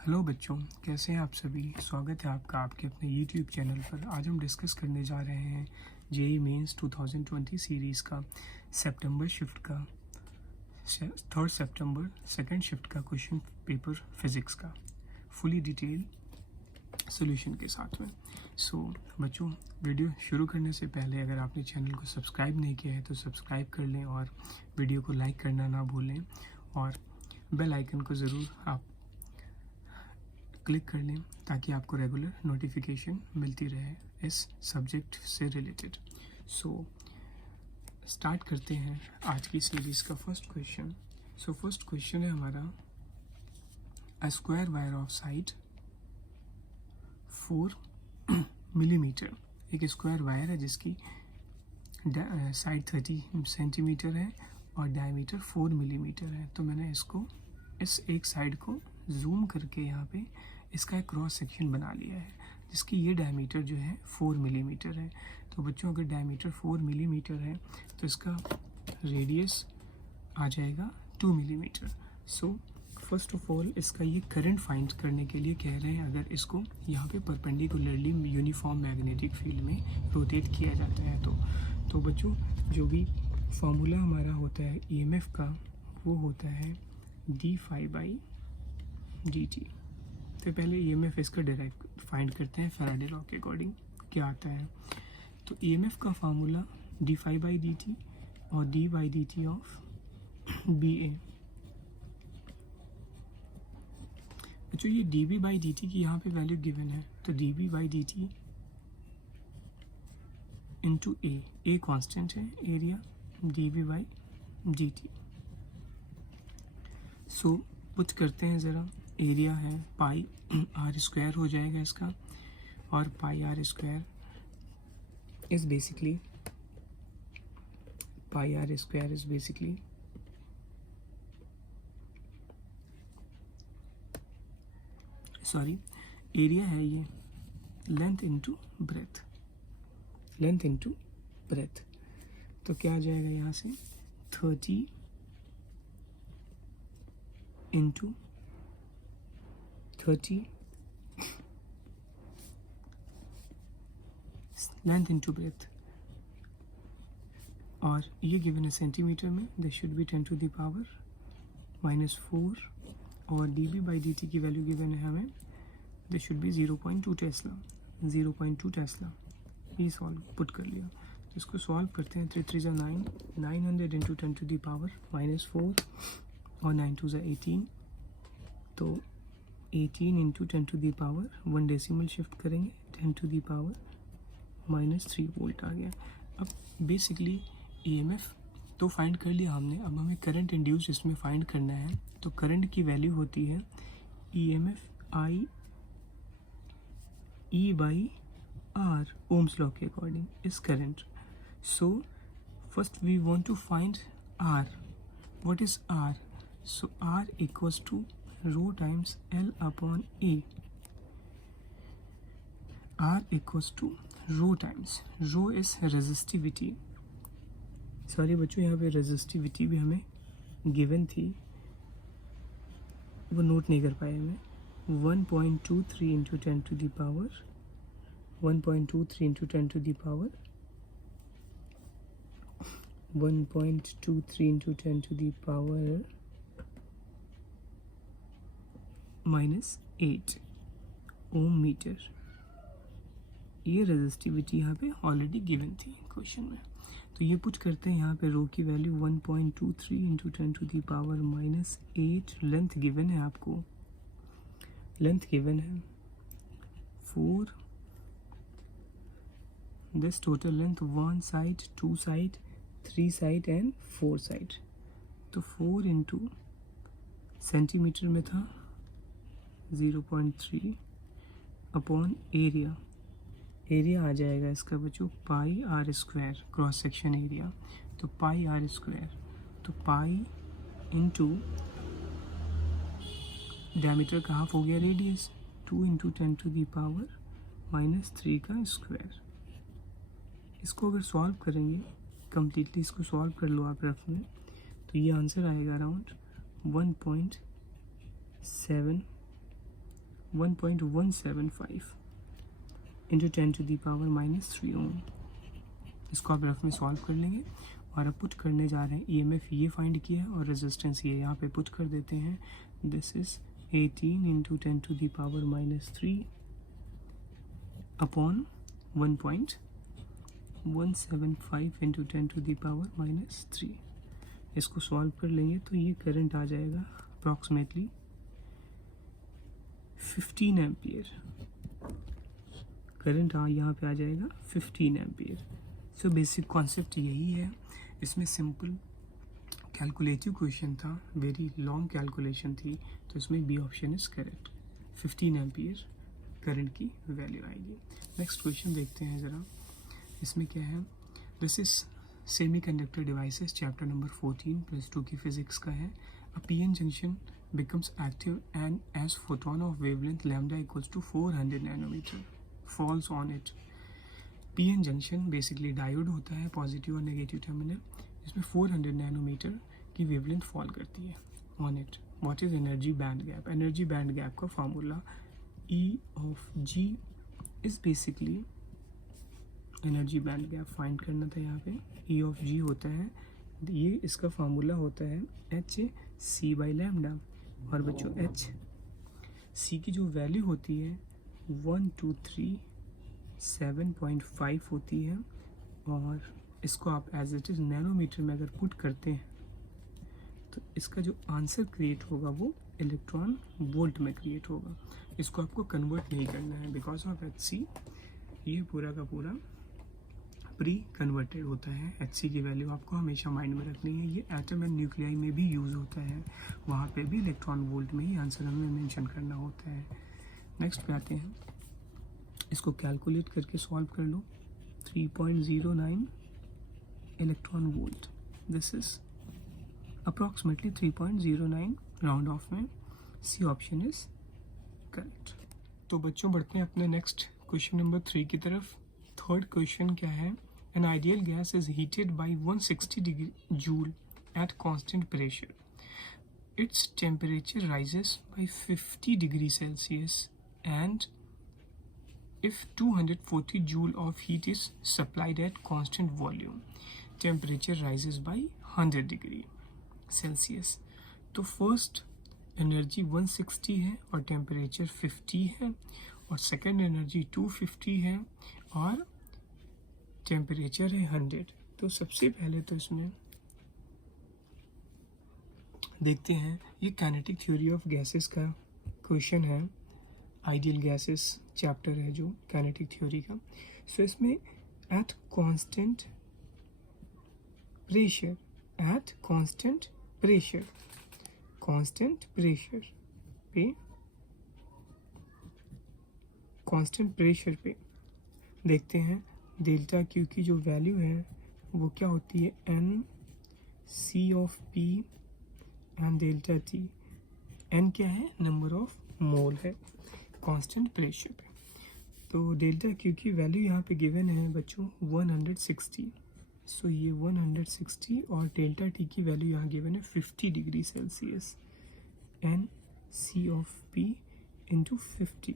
Hello बच्चों, कैसे हैं आप सभी। स्वागत है आपका आपके अपने यूट्यूब चैनल पर। आज हम डिस्कस करने जा रहे हैं जेई मेंस 2020 सीरीज़ का सितंबर शिफ्ट का 3 सितंबर सेकंड शिफ्ट का क्वेश्चन पेपर फिज़िक्स का फुली डिटेल सॉल्यूशन के साथ में। बच्चों, वीडियो शुरू करने से पहले अगर आपने चैनल को सब्सक्राइब नहीं किया है तो सब्सक्राइब कर लें और वीडियो को लाइक करना ना भूलें और बेल आइकन को ज़रूर आप क्लिक कर लें ताकि आपको रेगुलर नोटिफिकेशन मिलती रहे इस सब्जेक्ट से रिलेटेड। स्टार्ट करते हैं आज की सीरीज़ का फर्स्ट क्वेश्चन। फर्स्ट क्वेश्चन है हमारा, a square wire of side 4 millimetre. एक स्क्वायर वायर है जिसकी साइड 30 सेंटीमीटर है और डायमीटर 4 मिलीमीटर है। तो मैंने इसको इस एक साइड को जूम करके यहाँ पे इसका एक क्रॉस सेक्शन बना लिया है जिसकी ये डायमीटर जो है 4 मिलीमीटर है। तो बच्चों, अगर डायमीटर 4 मिलीमीटर है तो इसका रेडियस आ जाएगा 2 मिलीमीटर। फर्स्ट ऑफ ऑल इसका ये करंट फाइंड करने के लिए कह रहे हैं, अगर इसको यहाँ पे परपेंडिकुलरली यूनिफॉर्म मैग्नेटिक फील्ड में रोटेट किया जाता है तो बच्चों, जो भी फार्मूला हमारा होता है ईएमएफ का वो होता है d∅dt। तो पहले ईएमएफ इसका डायरेक्ट फाइंड करते हैं फैराडे लॉ के अकॉर्डिंग क्या आता है। तो ईएमएफ का फार्मूला d∅dt और d/dt ऑफ BA। बच्चों, ये dB/dt की यहाँ पे वैल्यू गिवन है तो dB/dt इंटू ए कॉन्स्टेंट है, एरिया dB/dt। पुट करते हैं ज़रा, एरिया है पाई आर स्क्वायर हो जाएगा इसका, और pi r square is basically area है ये लेंथ इंटू ब्रेथ। तो क्या आ जाएगा यहाँ से 30 इंटू 30 लेंथ इंटू ब्रेथ, और ये गिवन है सेंटीमीटर में, this should be 10 to the power -4, और dB/dt की वैल्यू गिवन है हमें, दिस शुड बी 0.2 टेस्ला। ये सॉल्व पुट कर लिया। तो इसको सॉल्व करते हैं, 3 3 9, 900 इंटू 10 to the power -4 और 9 2 18, तो 18 into 10 to the power 1 decimal shift करेंगे, 10 to the power -3 वोल्ट आ गया। अब बेसिकली ईएमएफ तो फाइंड कर लिया हमने, अब हमें करंट इंड्यूस इसमें फाइंड करना है। तो करंट की वैल्यू होती है EMF I E/R, Ohm's law के according is current. First we want to find R. What is R? So R equals to rho times L/A. R equals to rho times, rho is resistivity। Sorry बच्चों, यहाँ पे resistivity भी हमें given थी, वो note नहीं कर पाए मैं। 1.23 into 10 to the power 1.23 into 10 to the power 1.23 into 10 to the power -8 ohm metre. ये रेजिस्टिविटी यहाँ पे ऑलरेडी गिवन थी क्वेश्चन में। तो ये पुट करते हैं यहाँ पे, रो की value 1.23 into 10 to the power -8। Length given है आपको, लेंथ गिवन है 4, this total length 1 side 2 side 3 side and 4 side. तो 4 इंटू सेंटीमीटर में था 0.3 अपॉन एरिया आ जाएगा इसका बच्चों pi r square, cross section area. तो पाई आर स्क्वायर, तो पाई इंटू डायमीटर का हाफ हो गया radius, 2 into 10 to the power -3 का स्क्वायर। इसको अगर सॉल्व करेंगे कम्प्लीटली, इसको सॉल्व कर लो आप रफ में, तो ये आंसर आएगा अराउंड 1.7 1.175 इंटू 10⁻³ ओम। इसको आप रफ में सॉल्व कर लेंगे और अब पुट करने जा रहे हैं। ईएमएफ ये फाइंड किया है और रेजिस्टेंस ये यहाँ पे पुट कर देते हैं। This is 18 into 10⁻³ upon 1.175 into 10⁻³ इसको सॉल्व कर लेंगे तो ये करंट आ जाएगा अप्रॉक्सीमेटली 15 एम्पियर। करंट यहाँ पे आ जाएगा 15 एम्पियर। सो बेसिक कॉन्सेप्ट यही है। इसमें सिंपल कैलकुलेटिव क्वेश्चन था, वेरी लॉन्ग कैलकुलेशन थी, तो इसमें B option is correct. 15 ampere current की वैल्यू आएगी। नेक्स्ट क्वेश्चन देखते हैं ज़रा, इसमें क्या है। This is semiconductor devices chapter number 14 +2 की फिजिक्स का है। A PN junction becomes active and as photon of wavelength lambda equals to 400 nanometer falls on it। PN junction basically diode होता है, पॉजिटिव और नेगेटिव टर्मिनल, जिसमें 400 nanometre की wavelength fall करती है on it. What is energy band gap? Energy band gap का formula E of G is basically energy band gap find करना था। यहाँ पे E of G होता है, ये इसका फार्मूला होता है hc/λ। और बच्चों h c की जो वैल्यू होती है 1237.5 होती है, और इसको आप एज इट इज़ नैनोमीटर में अगर पुट करते हैं तो इसका जो आंसर क्रिएट होगा वो इलेक्ट्रॉन वोल्ट में क्रिएट होगा। इसको आपको कन्वर्ट नहीं करना है बिकॉज ऑफ HC ये पूरा का पूरा प्री कन्वर्टेड होता है। HC की वैल्यू आपको हमेशा माइंड में रखनी है। ये एटम एंड न्यूक्लियाई में भी यूज़ होता है, वहाँ पे भी इलेक्ट्रॉन वोल्ट में ही आंसर हमें मेंशन करना होता है। नेक्स्ट पे आते हैं, इसको कैलकुलेट करके सॉल्व कर लो। 3.09 electron volt, this is approximately 3.09 round off में। C option is correct. तो बच्चों बढ़ते हैं अपने नेक्स्ट क्वेश्चन नंबर 3 की तरफ। थर्ड क्वेश्चन क्या है। An ideal gas is heated by 160 joule at constant pressure. Its temperature rises by 50 degrees Celsius, and if 240 joule of heat is supplied at constant volume, temperature rises by 100 degree Celsius. तो first energy 160 है और temperature 50 है, और second energy 250 है और temperature है 100। तो सबसे पहले तो इसमें देखते हैं, ये काइनेटिक थ्योरी ऑफ गैसेस का क्वेश्चन है। आइडियल गैसेस चैप्टर है जो काइनेटिक थ्योरी का। सो इसमें at constant pressure, at constant pressure पे देखते हैं डेल्टा क्यू की जो वैल्यू है वो क्या होती है, N C of P and delta T. N क्या है, नंबर ऑफ मोल है कांस्टेंट प्रेशर पे। तो डेल्टा क्यू की वैल्यू यहाँ पे गिवन है बच्चों 160। सो ये 160 और डेल्टा टी की वैल्यू यहाँ गिवन है 50 degree Celsius. N C of P into 50।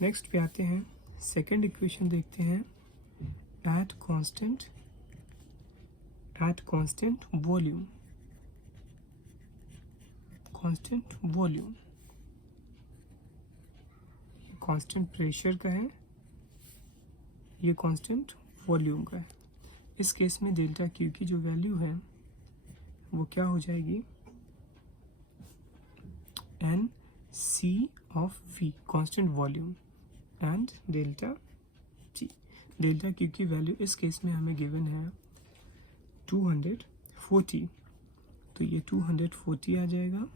Next पे आते हैं, सेकेंड इक्वेशन देखते हैं। एट कांस्टेंट वॉल्यूम, ये कांस्टेंट प्रेशर का है, ये कांस्टेंट वॉल्यूम का है। इस केस में डेल्टा क्यू की जो वैल्यू है वो क्या हो जाएगी, N C of V constant volume and delta T. Delta Q की वैल्यू इस केस में हमें गिवन है 240, तो ये 240 आ जाएगा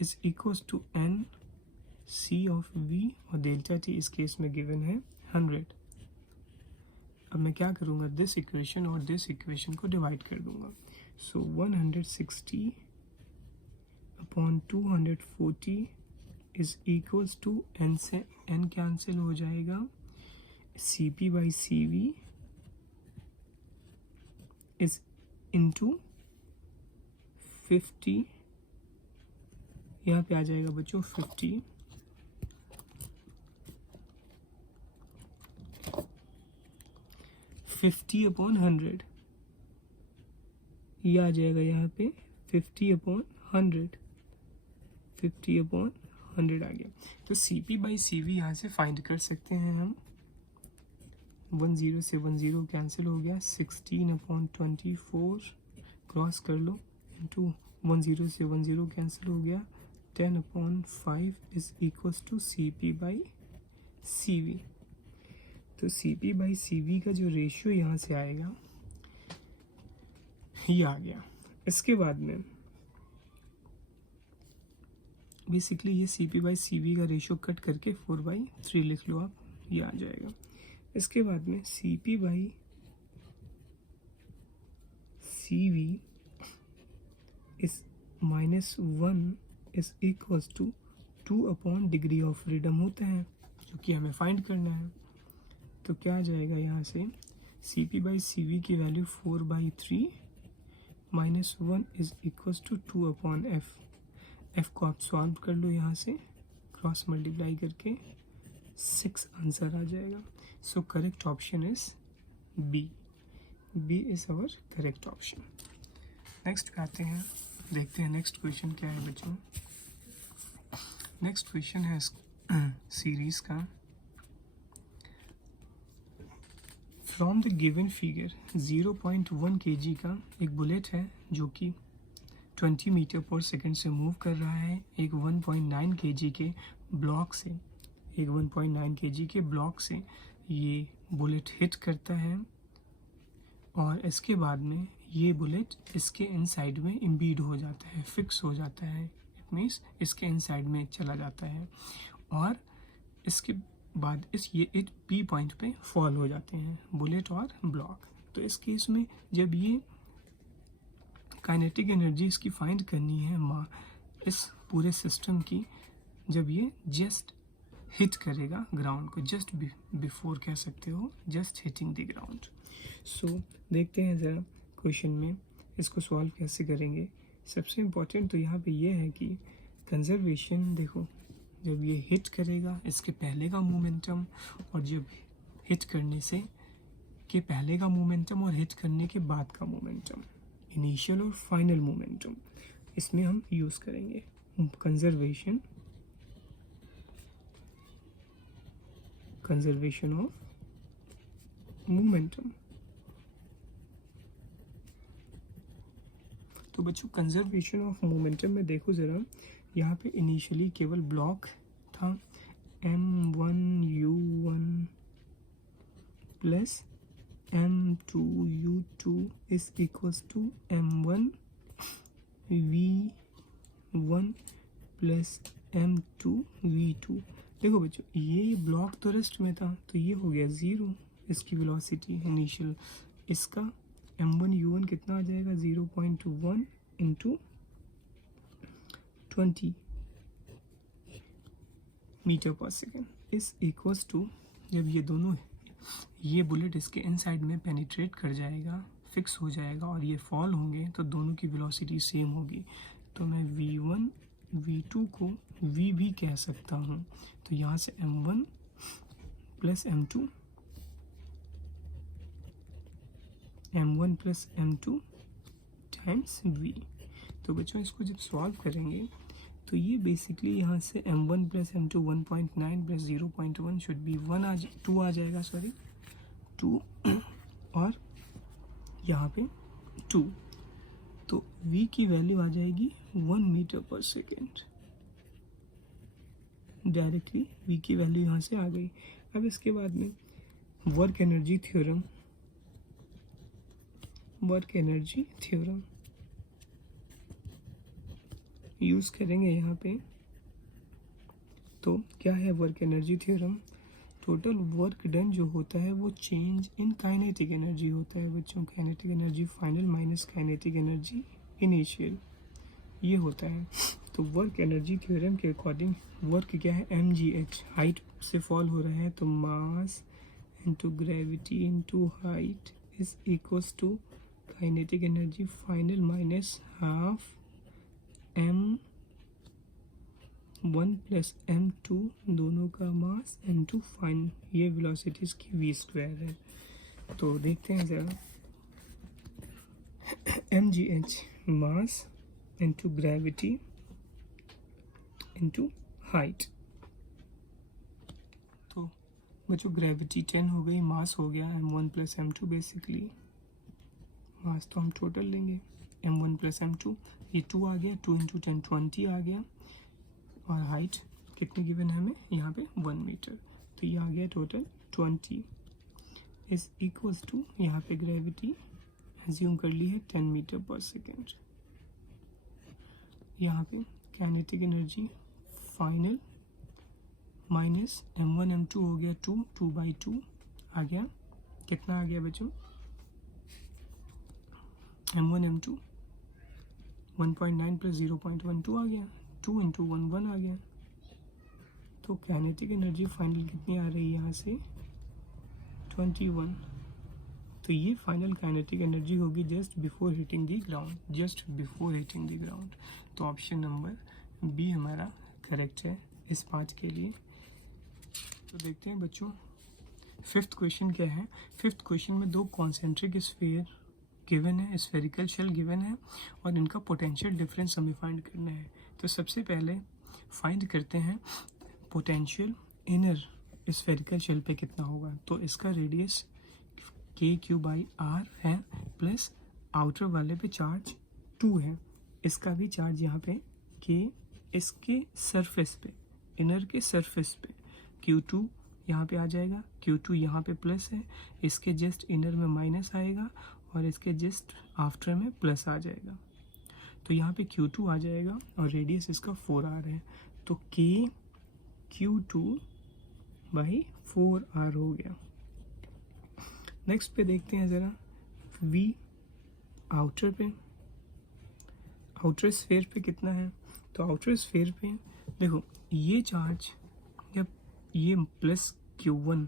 is equals to N C of V, और डेल्टा टी इस केस में गिवन है 100। अब मैं क्या करूँगा, दिस इक्वेशन और दिस इक्वेशन को डिवाइड कर दूंगा। So 160 upon 240 is equals to N से एन कैंसिल हो जाएगा, C P by C V is into 50, यहाँ पे आ जाएगा बच्चों 50 50/100, ये आ जाएगा यहाँ पे 50/100, 50/100 आ गया। तो CP/CV यहाँ से फाइंड कर सकते हैं हम। 10 से 10 कैंसिल हो गया, 16/24 क्रॉस कर लो, इंटू 10 से 10 कैंसिल हो गया, 10/5 इज इक्वल्स टू CP/CV। तो CP/CV का जो रेशियो यहाँ से आएगा ये आ गया। इसके बाद में बेसिकली ये CP/CV का रेशियो कट करके 4/3 लिख लो आप, ये आ जाएगा। इसके बाद में CP/CV इस -1 is equals to 2 degree of freedom होता है, जो कि हमें फाइंड करना है। तो क्या आ जाएगा यहाँ से, CP/CV की value 4/3 -1 is equals to 2/f। f को आप सॉल्व कर लो यहाँ से, क्रॉस मल्टीप्लाई करके 6 आंसर आ जाएगा। So correct option is B is our correct option. Next पे आते हैं, देखते हैं नेक्स्ट क्वेश्चन क्या है बच्चों। नेक्स्ट क्वेश्चन है सीरीज का। From the given figure 0.1 kg का एक बुलेट है जो कि 20 मीटर पर सेकेंड से मूव कर रहा है एक 1.9 kg के ब्लॉक से। एक 1.9 kg के ब्लॉक से ये बुलेट हिट करता है और इसके बाद में ये बुलेट इसके इनसाइड में इम्बीड हो जाता है, फिक्स हो जाता है। इट मीन्स इसके इनसाइड में चला जाता है और इसके बाद इट P पॉइंट पे फॉल हो जाते हैं, बुलेट और ब्लॉक। तो इस केस में जब ये काइनेटिक एनर्जी इसकी फाइंड करनी है इस पूरे सिस्टम की, जब ये जस्ट हिट करेगा ग्राउंड को, जस्ट बिफोर कह सकते हो, जस्ट हिटिंग द ग्राउंड। सो देखते हैं ज़रा क्वेश्चन में इसको सॉल्व कैसे करेंगे। सबसे इम्पोर्टेंट तो यहाँ पे ये है कि कंजर्वेशन, देखो जब ये हिट करेगा इसके पहले का मोमेंटम और जब हिट करने से के पहले का मोमेंटम और हिट करने के बाद का मोमेंटम, इनिशियल और फाइनल मोमेंटम, इसमें हम यूज़ करेंगे कंजर्वेशन ऑफ मोमेंटम। तो बच्चों कंजर्वेशन ऑफ मोमेंटम में देखो ज़रा, यहाँ पे इनिशियली केवल ब्लॉक था m1u1 plus m2u2 is equals to m1v1 plus m2v2। देखो बच्चों ये ब्लॉक तो रेस्ट में था तो ये हो गया 0, इसकी वेलोसिटी इनिशियल। इसका m1u1 कितना आ जाएगा, 0.1 इंटू 20 मीटर पर सेकेंड इस इक्वल्स टू, जब ये दोनों ये बुलेट इसके इनसाइड में पेनिट्रेट कर जाएगा, फिक्स हो जाएगा और ये फॉल होंगे तो दोनों की वेलोसिटी सेम होगी। तो मैं v1 v2 को v भी कह सकता हूँ। तो यहाँ से m1 plus m2 times v। तो बच्चों इसको जब सॉल्व करेंगे तो ये बेसिकली यहाँ से m1 plus m2 1.9 plus 0.1 should be 2 आ जाएगा, सॉरी 2 और यहाँ पे 2, तो v की वैल्यू आ जाएगी 1 मीटर पर सेकेंड। डायरेक्टली v की वैल्यू यहाँ से आ गई। अब इसके बाद में वर्क एनर्जी थ्योरम यूज़ करेंगे यहाँ पे। तो क्या है work energy theorem, total work done जो होता है वो चेंज इन काइनेटिक एनर्जी होता है बच्चों। Kinetic energy final minus kinetic energy initial, ये होता है। तो वर्क एनर्जी थ्योरम के अकॉर्डिंग वर्क क्या है, mgh, हाइट से फॉल हो रहा है तो mass into gravity into height is equals to kinetic energy final minus half m1 plus m2 दोनों का मास इंटू फाइन, ये वेलोसिटीज़ की v² है। तो देखते हैं ज़रा, mgh mass into gravity into height. तो बच्चों ग्रेविटी 10 हो गई, मास हो गया m1 plus m2, basically mass तो हम टोटल लेंगे m1 प्लस m2, ये 2 आ गया, 2 इंटू 10 20 आ गया, और हाइट कितनी गिवन है हमें यहाँ पे 1 मीटर, तो ये आ गया टोटल 20 इज इक्वल्स टू, यहाँ पे ग्रेविटी एज्यूम कर ली है 10 मीटर पर सेकेंड। यहाँ पे kinetic energy final minus m1 m2 हो गया 2, 2/2 आ गया, कितना आ गया बच्चों, m1 m2 1.9 प्लस 0.12 आ गया, 2 इंटू 1 1 आ गया। तो काइनेटिक एनर्जी फाइनल कितनी आ रही है यहाँ से 21। तो ये फाइनल काइनेटिक एनर्जी होगी just before hitting the ground, just before hitting the ground. तो ऑप्शन नंबर बी हमारा करेक्ट है इस पार्ट के लिए। तो देखते हैं बच्चों फिफ्थ क्वेश्चन क्या है। फिफ्थ क्वेश्चन में दो कॉन्सेंट्रिक स्फीयर गिवन है, स्फेरिकल शेल गिवन है, और इनका पोटेंशियल डिफरेंस हमें फाइंड करना है। तो सबसे पहले फाइंड करते हैं पोटेंशियल इनर स्फेरिकल शेल पे कितना होगा। तो इसका रेडियस KQ/R है, प्लस आउटर वाले पे चार्ज 2 है, इसका भी चार्ज यहाँ पे K, इसके सरफेस पे, इनर के सरफेस पे Q2 यहाँ पे आ जाएगा, Q2 यहाँ पे प्लस है, इसके जस्ट इनर में माइनस आएगा और इसके जस्ट आफ्टर में प्लस आ जाएगा। तो यहाँ पे Q2 आ जाएगा और रेडियस इसका 4R है, तो KQ2/4R हो गया। नेक्स्ट पे देखते हैं ज़रा V आउटर पे, आउटर स्फीयर पे कितना है। तो आउटर स्फीयर पे देखो ये चार्ज जब ये प्लस Q1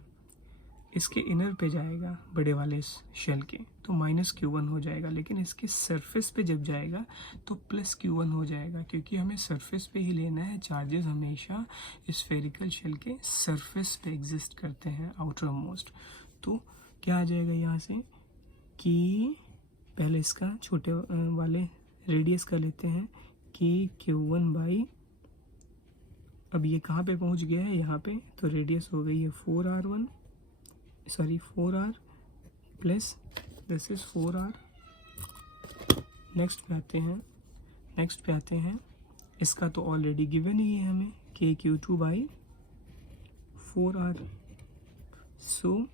इसके इनर पे जाएगा बड़े वाले शेल के, तो माइनस Q1 हो जाएगा, लेकिन इसके सरफेस पे जब जाएगा तो प्लस Q1 हो जाएगा, क्योंकि हमें सरफेस पे ही लेना है। चार्जेस हमेशा स्फेरिकल शेल के सरफेस पे एग्जिस्ट करते हैं, आउटर मोस्ट। तो क्या आ जाएगा यहाँ से कि पहले इसका छोटे वाले रेडियस का लेते हैं KQ1/, अब ये कहाँ पे पहुँच गया है यहाँ पे, तो रेडियस हो गई है 4R plus this is 4R। Next पे आते हैं, इसका तो ऑलरेडी गिवन ही है हमें KQ2/4R। सो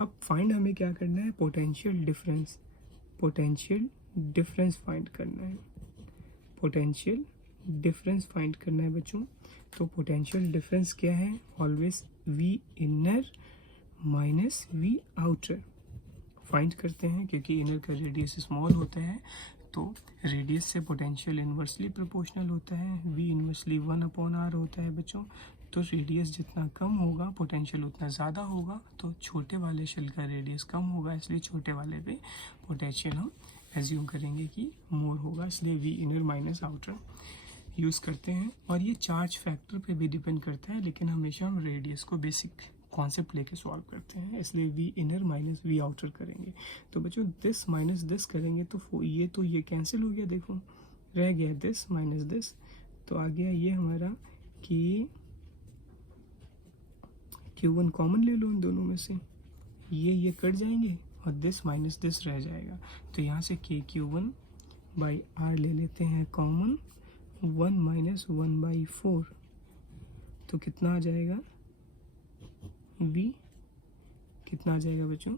अब फाइंड हमें क्या करना है, पोटेंशियल डिफरेंस फाइंड करना है बच्चों। तो पोटेंशियल डिफरेंस क्या है, always V inner minus V outer find करते हैं, क्योंकि इनर का रेडियस स्मॉल होता है तो रेडियस से पोटेंशियल इन्वर्सली प्रोपोर्शनल होता है। V इन्वर्सली 1/R होता है बच्चों। तो रेडियस जितना कम होगा पोटेंशियल उतना ज़्यादा होगा, तो छोटे वाले शेल का रेडियस कम होगा, इसलिए छोटे वाले पे पोटेंशियल हम एज्यूम करेंगे कि मोर होगा, इसलिए V inner minus outer use करते हैं। और ये चार्ज फैक्टर पे भी डिपेंड करता है, लेकिन हमेशा हम रेडियस को बेसिक कॉन्सेप्ट लेके सॉल्व करते हैं, इसलिए V inner minus V outer करेंगे। तो बच्चों दिस माइनस दिस करेंगे तो ये कैंसिल हो गया, देखो रह गया दिस माइनस दिस, तो आ गया ये हमारा Q1 कॉमन ले लो इन दोनों में से, ये कट जाएंगे और दिस माइनस दिस रह जाएगा। तो यहाँ से KQ1/R ले लेते हैं कॉमन, 1 माइनस 1/4, तो कितना आ जाएगा V, कितना आ जाएगा बच्चों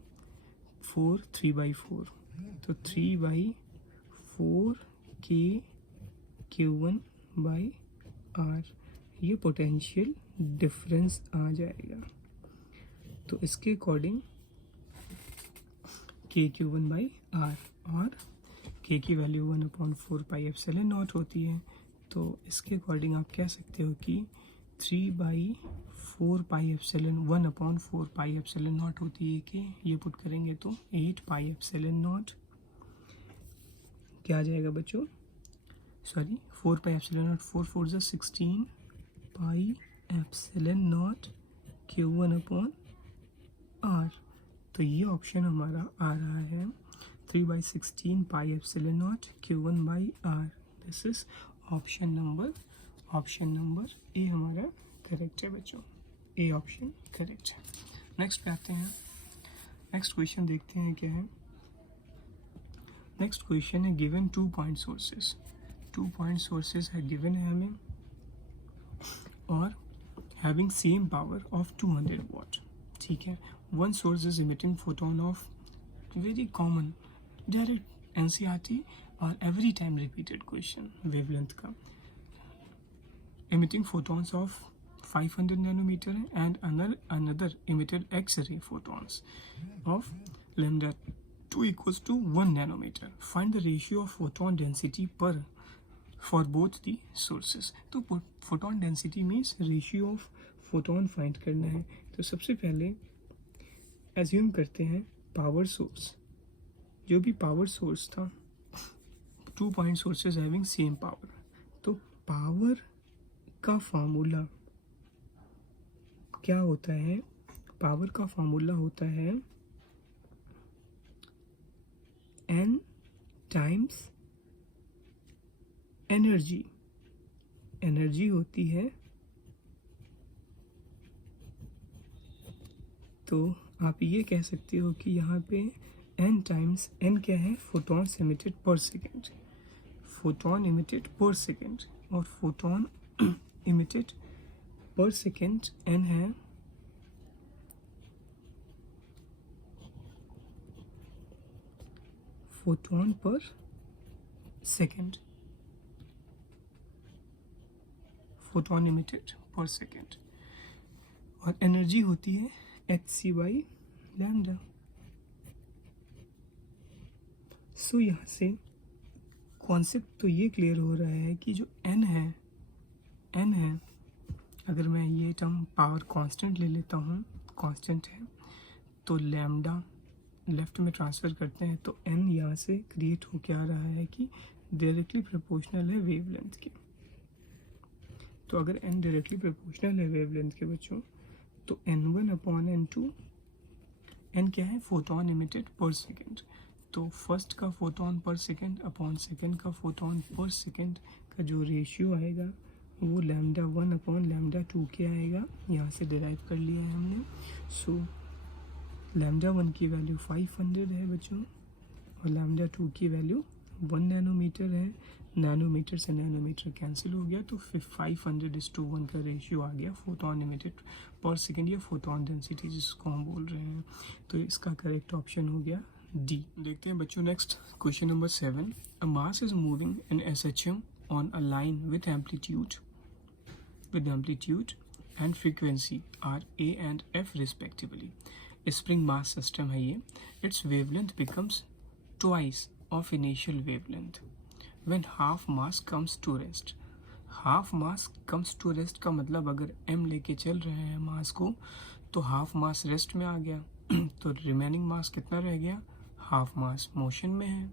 4, 3/4, तो 3/4 KQ1/R, ये पोटेंशियल डिफरेंस आ जाएगा। तो इसके अकॉर्डिंग KQ1/R, और K की वैल्यू 1/4πε0 होती है, तो इसके अकॉर्डिंग आप कह सकते हो कि 1/4πε0 होती है कि ये पुट करेंगे तो 8πε0 क्या आ जाएगा बच्चों, 4πε0, 4 4 16 πε0 Q1/R। तो ये ऑप्शन हमारा आ रहा है 3/16 pi epsilon naught Q1/R। This is option number A हमारा करेक्ट है बच्चों, ए ऑप्शन करेक्ट है। नेक्स्ट पे आते हैं, नेक्स्ट क्वेश्चन देखते हैं क्या है। नेक्स्ट क्वेश्चन है given 2 point sources, 2 point sources है गिवन है हमें और having same power of 200 watt. ठीक है, one source is emitting photon of very common direct NCERT और every time repeated question wavelength का, emitting photons of 500 nanometer and another emitted X-ray photons of lambda 2 equals to 1 nanometer. Find the ratio of photon density per for both the sources. तो photon density means ratio of photon find करना है। तो सबसे पहले assume करते हैं power source, जो भी power source था, 2 point sources having same power, तो power का फार्मूला क्या होता है? पावर का फार्मूला होता है N टाइम्स एनर्जी। एनर्जी होती है, तो आप ये कह सकते हो कि यहाँ पे N टाइम्स N क्या है? फोटॉन्स एमिटेड पर सेकेंड, फोटोन इमिटेड पर सेकेंड, और फोटोन इमिटेड पर सेकेंड n है फोटोन पर सेकेंड, फोटोन इमिटेड पर सेकेंड, और एनर्जी होती है hc/λ। सो यहाँ से कॉन्सेप्ट तो ये क्लियर हो रहा है कि जो n है, अगर मैं ये टर्म पावर कांस्टेंट ले लेता हूँ, कांस्टेंट है, तो लैम्डा लेफ्ट में ट्रांसफ़र करते हैं तो n यहाँ से क्रिएट हो के आ रहा है कि डायरेक्टली प्रोपोर्शनल है वेवलेंथ के। तो अगर n डायरेक्टली प्रोपोर्शनल है वेवलेंथ के बच्चों, तो n1/n2, n क्या है? फोटोन इमिटेड पर सेकेंड, तो फर्स्ट का फोटोन पर सेकेंड अपॉन सेकेंड का फोटोन पर सेकेंड का जो रेशियो आएगा वो λ1/λ2 के आएगा। यहाँ से डिराइव कर लिया है हमने। सो λ1 की वैल्यू 500 है बच्चों, और λ2 की वैल्यू 1 नैनोमीटर है। नैनोमीटर से नैनोमीटर कैंसिल हो गया, तो फिर 500:1 का रेशियो आ गया फोटोन इमिटेड पर सेकेंड, या फोटोन डेंसिटी जिसको हम बोल रहे हैं। तो इसका करेक्ट ऑप्शन हो गया डी। देखते हैं बच्चों next question number 7। A mass is moving in SHM on a line with amplitude and frequency are A and F respectively. Spring mass system है ये। Its wavelength becomes twice of initial wavelength when half mass comes to rest. Half mass comes to rest का मतलब अगर m लेके चल रहे हैं मास को, तो हाफ मास रेस्ट में आ गया तो रिमेनिंग मास कितना रह गया? हाफ मास मोशन में है।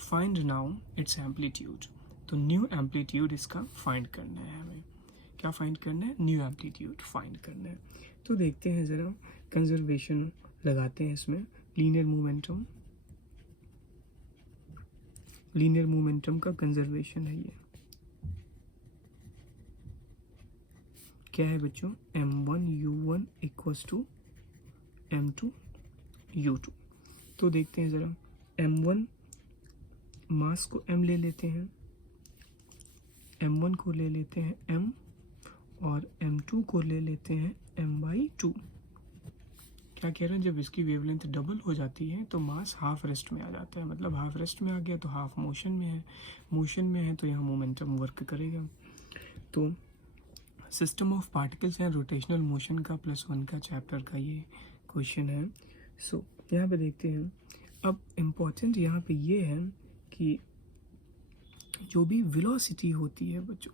फाइंड नाउ इट्स एम्पलीट्यूड, तो न्यू एम्पलीट्यूड इसका फाइंड करना है हमें। क्या फाइंड करना है? न्यू एम्पलीट्यूड फाइंड करना है। तो देखते हैं ज़रा, कंजर्वेशन लगाते हैं इसमें। लीनियर मोमेंटम का कंजर्वेशन है ये। क्या है बच्चों? m1u1 equals to m2u2। तो देखते हैं ज़रा, m1 मास को m ले लेते हैं, m1 को ले लेते हैं m, और m2 को ले लेते हैं m/2। क्या कह रहे हैं? जब इसकी वेवलेंथ डबल हो जाती है तो मास हाफ रेस्ट में आ जाता है, मतलब हाफ रेस्ट में आ गया तो हाफ मोशन में है, मोशन में है तो यहाँ मोमेंटम वर्क करेगा। तो system of particles and rotational motion का +1 का चैप्टर का ये क्वेश्चन है। सो यहाँ पे देखते हैं। अब इम्पोर्टेंट यहाँ पे ये है कि जो भी वेलोसिटी होती है बच्चों,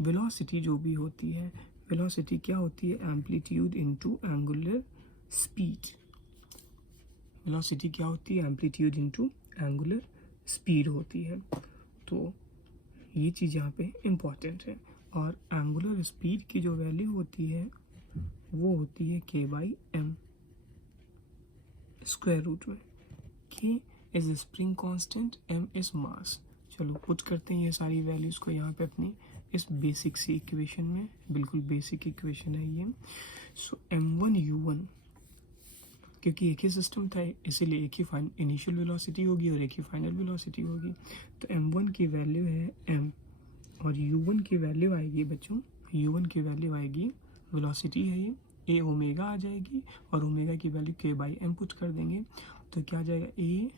वेलोसिटी जो भी होती है, वेलोसिटी क्या होती है? Amplitude into angular speed. Velocity क्या होती है? एम्पलीट्यूड इनटू एंगुलर स्पीड होती है। तो ये चीज़ यहाँ पे इम्पॉर्टेंट है। और एंगुलर स्पीड की जो वैल्यू होती है वो होती है k/m। स्क्वायर रूट में। K is spring constant, M is mass. चलो पुट करते हैं ये सारी वैल्यूज़ को यहाँ पे अपनी इस बेसिक सी इक्वेशन में, बिल्कुल बेसिक इक्वेशन है ये। सो m1u1, क्योंकि एक ही सिस्टम था इसीलिए एक ही इनिशियल वेलोसिटी होगी और एक ही फाइनल वेलोसिटी होगी। तो m1 की वैल्यू है m, और u1 की वैल्यू आएगी बच्चों, u1 की वैल्यू आएगी, वेलोसिटी है ये, a ओमेगा आ जाएगी, और ओमेगा की value k by m put कर देंगे तो क्या आ जाएगा, a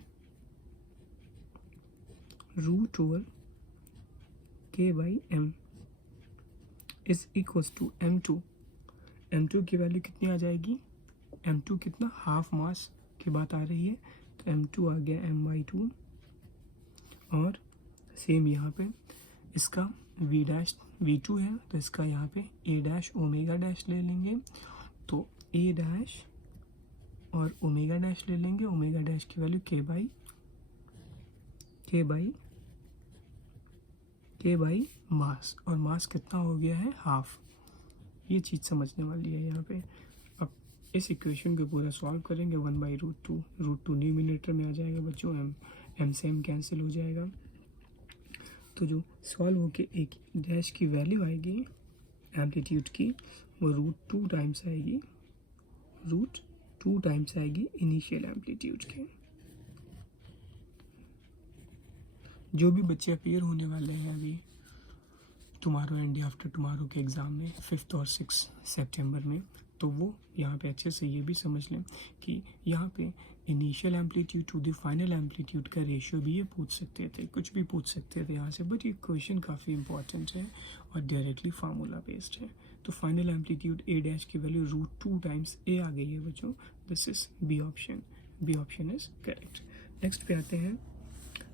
root over k by m is equals to m2। m2 की वैल्यू कितनी आ जाएगी, m2 कितना, हाफ मास की बात आ रही है, तो m2 आ गया m/2, और सेम यहाँ पे इसका v डैश v2 है तो इसका यहाँ पे a डैश ओमेगा डैश ले लेंगे, तो a डैश और ओमेगा डैश ले लेंगे, ओमेगा डैश की वैल्यू k बाई मास, और मास कितना हो गया है, हाफ। ये चीज़ समझने वाली है यहाँ पे। अब इस इक्वेशन को पूरा सॉल्व करेंगे, 1/√2, √2 न्यूमरेटर में आ जाएगा बच्चों, m से m कैंसिल हो जाएगा, तो जो सॉल्व होके एक डैश की वैल्यू आएगी एम्पलीट्यूड की, वो √2 टाइम्स आएगी, √2 टाइम्स आएगी इनिशियल एम्पलीट्यूड के। जो भी बच्चे अपीयर होने वाले हैं अभी tomorrow and day after tomorrow के एग्ज़ाम में 5 और 6 सितंबर में, तो वो यहाँ पे अच्छे से ये भी समझ लें कि यहाँ पे initial amplitude to the final amplitude का रेशियो भी ये पूछ सकते थे, कुछ भी पूछ सकते थे यहाँ से, बट ये क्वेश्चन काफ़ी इंपॉर्टेंट है और डायरेक्टली फार्मूला बेस्ड है। तो फाइनल एम्पलीट्यूड a डैश की वैल्यू √2 टाइम्स a आ गई है बच्चों, this is B option, B option is correct. Next पे आते हैं,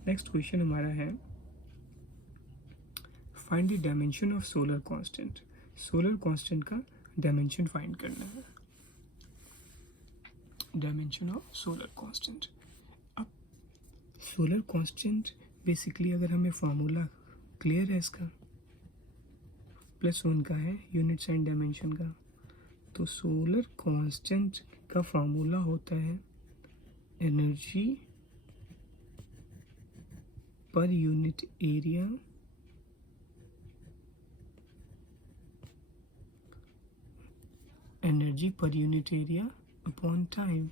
नेक्स्ट क्वेश्चन हमारा है find the dimension of solar constant. Solar constant का डायमेंशन फाइंड करना है, डायमेंशन ऑफ सोलर कांस्टेंट। अब सोलर कांस्टेंट बेसिकली अगर हमें फार्मूला क्लियर है इसका, +1 का है यूनिट्स एंड डायमेंशन का, तो सोलर कांस्टेंट का फार्मूला होता है energy per unit area upon time.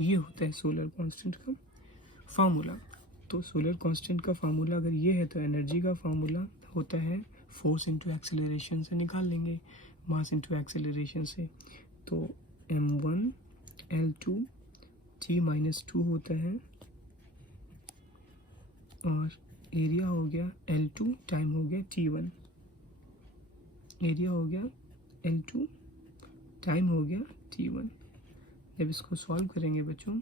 ये होता है सोलर कांस्टेंट का फार्मूला। तो सोलर कांस्टेंट का फार्मूला अगर ये है तो एनर्जी का फार्मूला होता है फोर्स इंटू एक्सेलरेशन से निकाल लेंगे, मास इंटू एक्सेलरेशन से, तो m1 L2 T-2 होता है, और एरिया हो गया L2, टाइम हो गया T1, एरिया हो गया L2, टाइम हो गया T1। जब इसको सॉल्व करेंगे बच्चों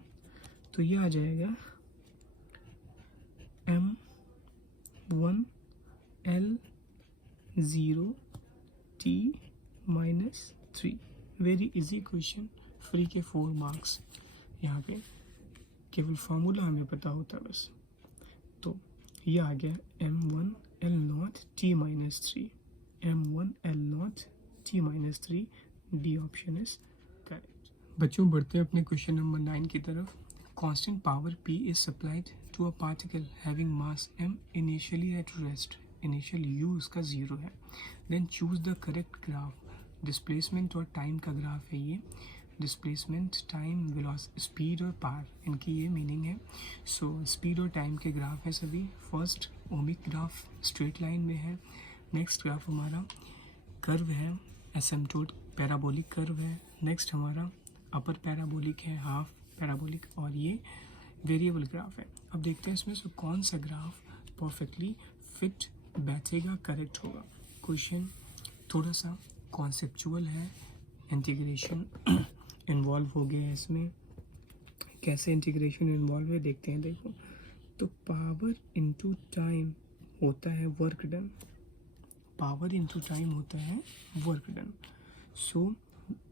तो ये आ जाएगा m1 L0 T-3। Very easy question, free के 4 मार्क्स, यहाँ पे केवल फार्मूला हमें पता होता बस। तो ये आ गया m1 L0 T-3, m1 L0 T-3, D option is correct. बच्चों बढ़ते हैं अपने क्वेश्चन नंबर 9 की तरफ। Constant power P is supplied to a particle having mass m initially at rest, initial u इसका 0 है, then choose the correct graph. Displacement और time का ग्राफ है ये, डिस्प्लेसमेंट, टाइम, वेलोसिटी, स्पीड और पावर, इनकी ये मीनिंग है। सो स्पीड और टाइम के ग्राफ है सभी। First ohmic graph straight line में है, नेक्स्ट ग्राफ हमारा कर्व है, एसिम्पटोट पैराबोलिक कर्व है, नेक्स्ट हमारा अपर पैराबोलिक है, हाफ पैराबोलिक, और ये वेरिएबल ग्राफ है। अब देखते हैं इसमें से कौन सा ग्राफ परफेक्टली फिट बैठेगा, करेक्ट होगा। क्वेश्चन थोड़ा सा कॉन्सेप्चुअल है, इंटीग्रेशन इन्वॉल्व हो गया है इसमें। कैसे इंटीग्रेशन इन्वॉल्व है देखते हैं। देखो, तो पावर इनटू टाइम होता है work done, power into time होता है वर्क डन। सो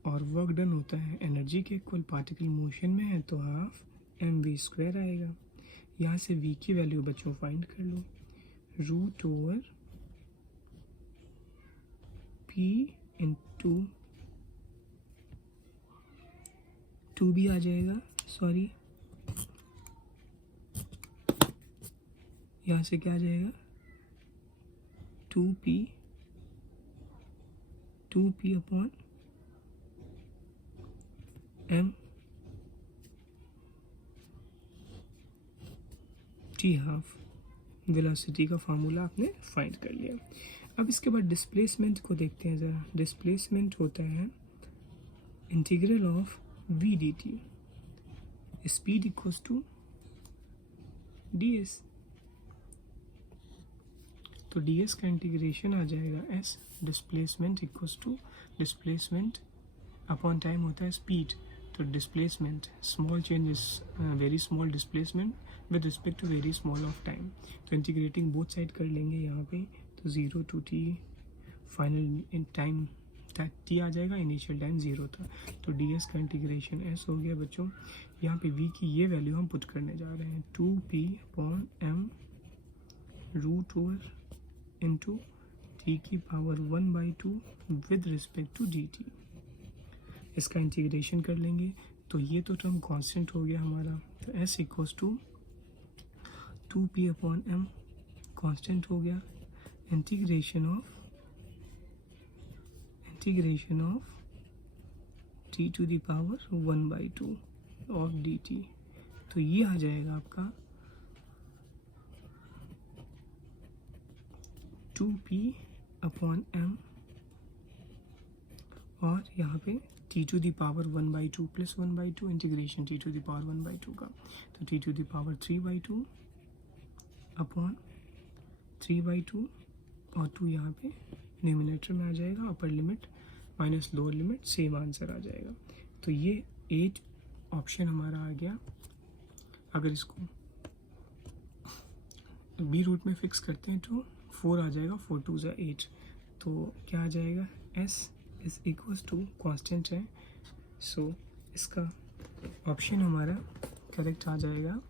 और वर्क डन होता है एनर्जी के इक्वल, पार्टिकल मोशन में है तो हाफ mv² आएगा। यहाँ से v की वैल्यू बच्चों फाइंड कर लो, √p इंटू टू बी आ जाएगा, सॉरी यहाँ से क्या आ जाएगा, two P upon M T half velocity का फार्मूला आपने फाइंड कर लिया। अब इसके बाद डिस्प्लेसमेंट को देखते हैं ज़रा। डिस्प्लेसमेंट होता है integral of v d t, speed equals to d s. तो डी एस का इंटीग्रेशन आ जाएगा s, displacement equals to displacement upon time होता है स्पीड। तो displacement small change is very small displacement with respect to very small of time. तो integrating both side कर लेंगे यहाँ पे, तो 0 to t, final in time t आ जाएगा, इनिशियल टाइम 0 था। तो डी एस का इंटीग्रेशन एस हो गया बच्चों। यहाँ पे v की ये वैल्यू हम पुट करने जा रहे हैं, 2p upon m root over into t की power 1/2 with respect to d t. इसका इंटीग्रेशन कर लेंगे तो ये तो टर्म कांस्टेंट हो गया हमारा। तो s equals to 2p upon m constant हो गया, integration of t to the power 1/2 of dt। तो ये आ जाएगा आपका 2p अपॉन m, और यहाँ पे t to the power 1/2 plus 1/2 integration t to the power 1/2 का, तो t to the power 3/2 upon 3/2 और 2 यहाँ पे न्यूमिनेटर में आ जाएगा, upper limit minus lower limit same answer आ जाएगा। तो ये 8 ऑप्शन हमारा आ गया। अगर इसको बी रूट में फिक्स करते हैं तो 4 आ जाएगा, 4 2 ज़ा 8। तो क्या आ जाएगा, s is equals to constant है, सो इसका ऑप्शन हमारा करेक्ट आ जाएगा।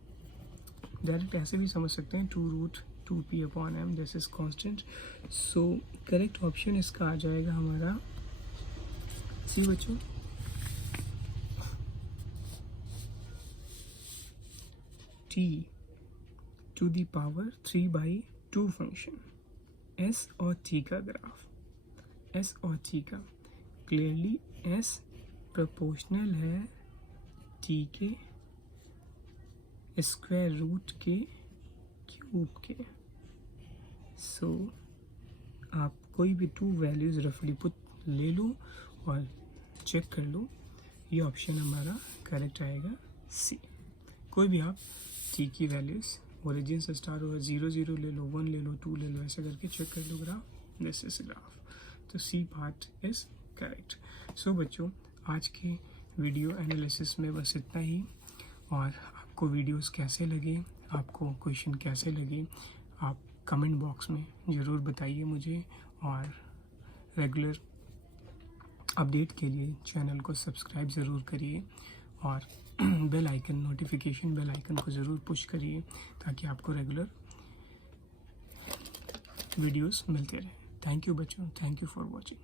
डायरेक्ट ऐसे भी समझ सकते हैं, 2√2p upon m, this is constant. So correct option इसका आ जाएगा हमारा सी बच्चों। t to the power 3/2 function, s और t का ग्राफ, s और t का क्लियरली s प्रोपोर्शनल है t के स्क्वायर रूट के क्यूब के। सो आप कोई भी 2 वैल्यूज़ रफली पुट ले लो और चेक कर लो, ये ऑप्शन हमारा करेक्ट आएगा सी। कोई भी आप t की वैल्यूज़ ओरिजिन से स्टार्ट होगा, 0 0 ले लो, 1 ले लो, 2 ले लो, ऐसा करके चेक कर लो ग्राफ, दिस इज ग्राफ। तो सी पार्ट इज करेक्ट। सो बच्चों आज के वीडियो एनालिसिस में बस इतना ही। और आपको वीडियोस कैसे लगे, आपको क्वेश्चन कैसे लगे, आप कमेंट बॉक्स में ज़रूर बताइए मुझे। और रेगुलर अपडेट के लिए चैनल को सब्सक्राइब ज़रूर करिए और bell icon, notification bell icon को ज़रूर पुश करिए ताकि आपको रेगुलर वीडियोस मिलते रहे। थैंक यू बच्चों, थैंक यू फॉर वॉचिंग।